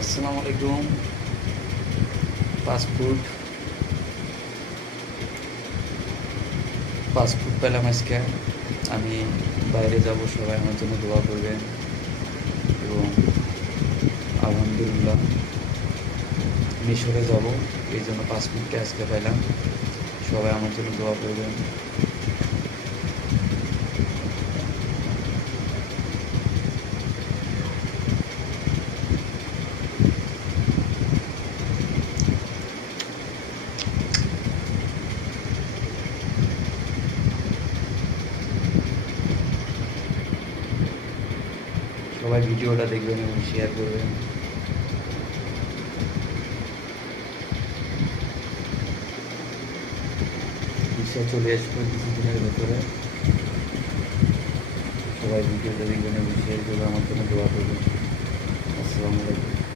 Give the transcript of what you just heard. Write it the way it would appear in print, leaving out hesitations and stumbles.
আসসালামু আলাইকুম। Passport passport পেলাম আজকে। আমি বাইরে যাব, সবাই আমার জন্য দোয়া করবেন। এবং আলহামদুলিল্লাহ মিশরে যাব, এই জন্য পাসপোর্টটা আজকে পেলাম। সবাই আমার জন্য দোয়া করবেন। সবাই ভিডিওটা দেখবেন এবং শেয়ার করবেন। ভিসা চলে আসবে কিছুদিনের ভেতরে। সবাই ভিডিওটা দেখবেন এবং শেয়ার করবেন, আমার জন্য দোয়া করবেন। আসসালামু আলাইকুম।